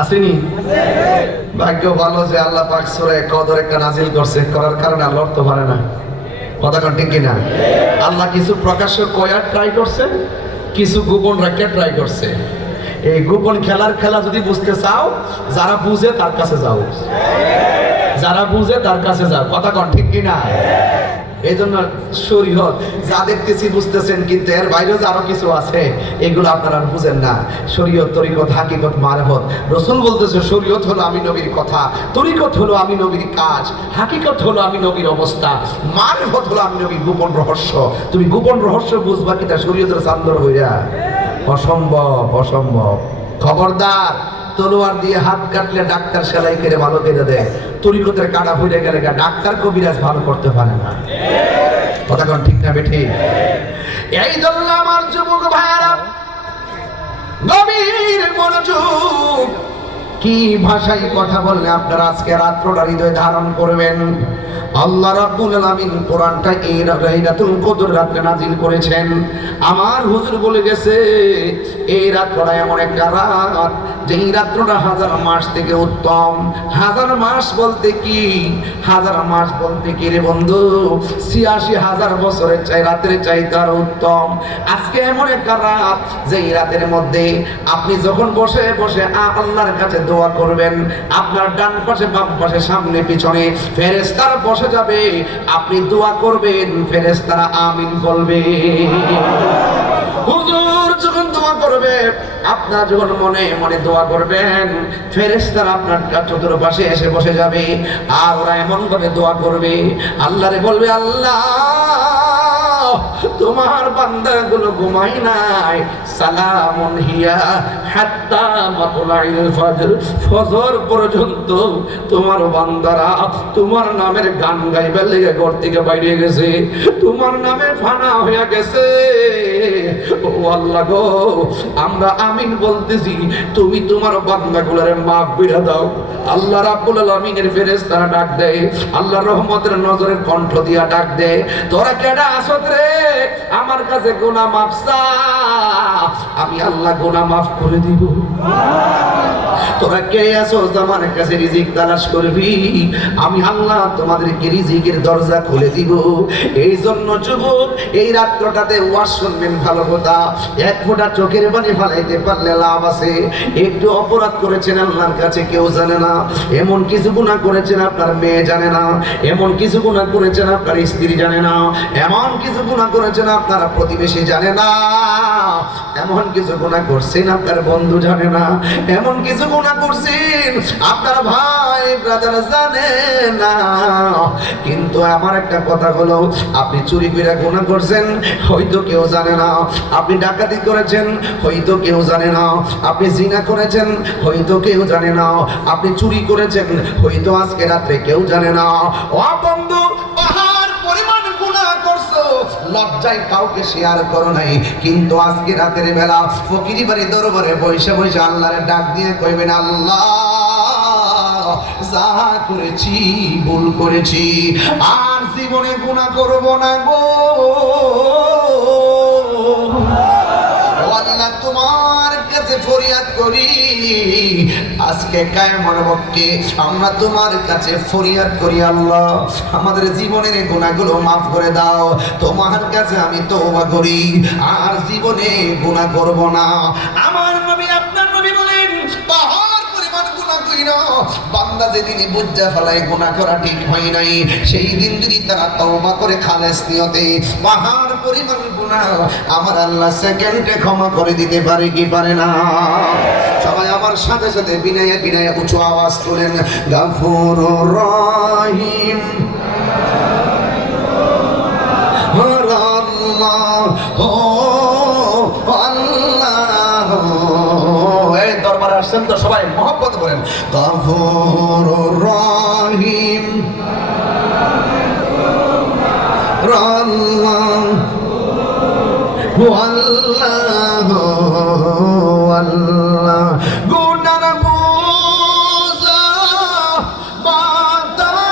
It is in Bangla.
আসেনি? ভাগ্য ভালো যে আল্লাহ পাক সূরা কদর একটা নাজিল করছে, করার কারণে আল্লাহ তো পারে না। কথা কোন ঠিক কিনা? আল্লাহ কিছু প্রকাশ্য কয়ার ট্রাই করছে, কিছু গোপন রাখিয়া ট্রাই করছে। এই গোপন খেলার খেলা যদি বুঝতে চাও, যারা বুঝে তার কাছে যাও। যারা বুঝে তার কাছে যাও। কথা কন ঠিক কিনা? এই জন্য শরীয়ত যা দেখতেছি, বুঝতেছেন, কিন্তু এর বাইরেও যে আরও কিছু আছে, এগুলো আপনারা বুঝেন না। শরীয়ত, তরিকত, হাকিকত, মারফত। রসুল বলতেছে, শরীয়ত হলো আমি নবীর কথা, তরিকত হলো আমি নবীর কাজ, হাকিকত হলো আমি নবীর অবস্থা, মারফত হলো আমি নবীর গোপন রহস্য। তুমি গোপন রহস্য বুঝবা কিনা শরীয়তের চান্দর হইয়া। অসম্ভব অসম্ভব। খবরদার তলোয়ার দিয়ে হাত কাটলে ডাক্তার সেলাই করে ভালো করে দেয়। তরিকতের কাটা হয়ে গেলে ডাক্তার কবিরাজ ভালো করতে পারে না। কথা ঠিক না বেঠি? এই জন্য আমার যুবক ভাইয়ারা, গভীর মনোযোগ, কি ভাষায় কথা বললে আপনারা আজকে রাত্রটা হৃদয় ধারণ করবেন? আল্লাহ রাব্বুল আলামিন কোরআনটা এই লাইলাতুল কদর রাতে নাজিল করেছেন। আমার হুজুর বলে গেছে এই রাত্রটা এমন একটা রাত যে এই রাত্রটা হাজার মাস থেকে উত্তম। হাজার মাস বলতে কি? হাজার মাস বলতে কি রে বন্ধু? ছিয়াশি হাজার বছরের চাই, রাতের চাই তার উত্তম। আজকে এমন একটা রাত যে এই রাতের মধ্যে আপনি যখন বসে বসে আল্লাহর কাছে দোয়া করবেন, আপনার ডান পাশে, বাম পাশে, সামনে, পিছনে ফেরেস্তারা বসে যাবে, আপনি দোয়া করবেন ফেরেস্তারা আমিন বলবে। আপনার যখন মনে মনে দোয়া করবেন ফেরেস্তারা আপনার চতুর পাশে এসে বসে যাবে, আর ওরা করে দোয়া করবে, আল্লাহরে বলবে, আল্লাহ! তোমার বান্দাগুলো ঘুমাই নাই। সালামুন হিয়া, হাত্তা মাতলাইল ফজর। ফজর পর্যন্ত তোমার বান্দারা তোমার নামের গান লেগে ঘর থেকে বাইরে গেছে। তোমার নামে ফানা হয়ে গেছে। ও আল্লাহ গো, আমরা আমিন বলতেছি, তুমি তোমার বান্দাগুলোরে মাফ বিরা দাও। আল্লাহ রাব্বুল আলামিনের ফেরেশতারা ডাক দেয় আল্লাহ রহমতের নজরের কণ্ঠ দিয়া ডাক দেয়। তোরা কেডা আসত রে? আমার কাছে গুণা চা আমি আল্লাহ গুনাহ মাফ করে দিব। তোরা কে আছো আমার কাছে রিজিক তালাশ করবি? আমি আল্লাহ তোমাদেরকে রিজিকের দরজা খুলে দিব। এই জন্য যুবক, এই রাত্রটাতে ওয়াজ শুনবেন ভালো কথা। এক ফোঁটা চোখের পানি ফালাইতে পারলে লাভ আছে। একটু অপরাধ করেছেন আল্লাহর কাছে, কেউ জানে না। এমন কিছু গুণা করেছেন আপনার মেয়ে জানে না। এমন কিছু গুণা করেছেন আপনার স্ত্রী জানে না। এমন কিছু গুণা করেছেন আপনার প্রতিবেশী জানে না। এমন কিছু গুণা করছেন আপনার বন্ধু জানে না। এমন কিছু গুণা করছেন, আপনার ভাই ব্রাদার জানে না। কিন্তু আমার একটা কথা হলো, আপনি চুরি করে গুণা করছেন, হয়তো কেউ জানে না। আপনি ডাকাতি করেছেন, হয়তো কেউ জানে না। আপনি জিনা করেছেন, হয়তো কেউ জানে না। আপনি চুরি করেছেন, হয়তো আজকে রাত্রে কেউ জানে না। ও বন্ধু লজ্জায় কাউকে শেয়ার করো নাই। কিন্তু আজকে রাতের বেলা ফকিরি বাড়ি দরবারে বৈশা বৈশ আল্লাহরে ডাক দিয়ে কইবেন, আল্লাহ, যা করেছি, ভুল করেছি। আর জীবনে গুণা করব না গো। ফরিয়াদ করি। আজকে কায়মর পক্ষে আমরা তোমার কাছে ফরিয়াদ করি, আল্লাহ। আমাদের জীবনের গুণাগুলো মাফ করে দাও। তোমার কাছে আমি তওবা করি। আর জীবনে গুনাহ করব না। আমার নবী, আপনার নবী বলেন হয় নাই, সেই দিন যদি তারা তওবা করে খালেস নিয়তে, পাহাড় পরিমাণ গুনাহ আমার আল্লাহ সেকেন্ডে ক্ষমা করে দিতে পারে কি পারে না? সবাই আমার সাথে সাথে বিনয়ে বিনয়ে উঁচু আওয়াজ তোলেন আসছেন তো সবাই মহব্বত করেন। গাফুর রহিম আল্লাহ আল্লাহ।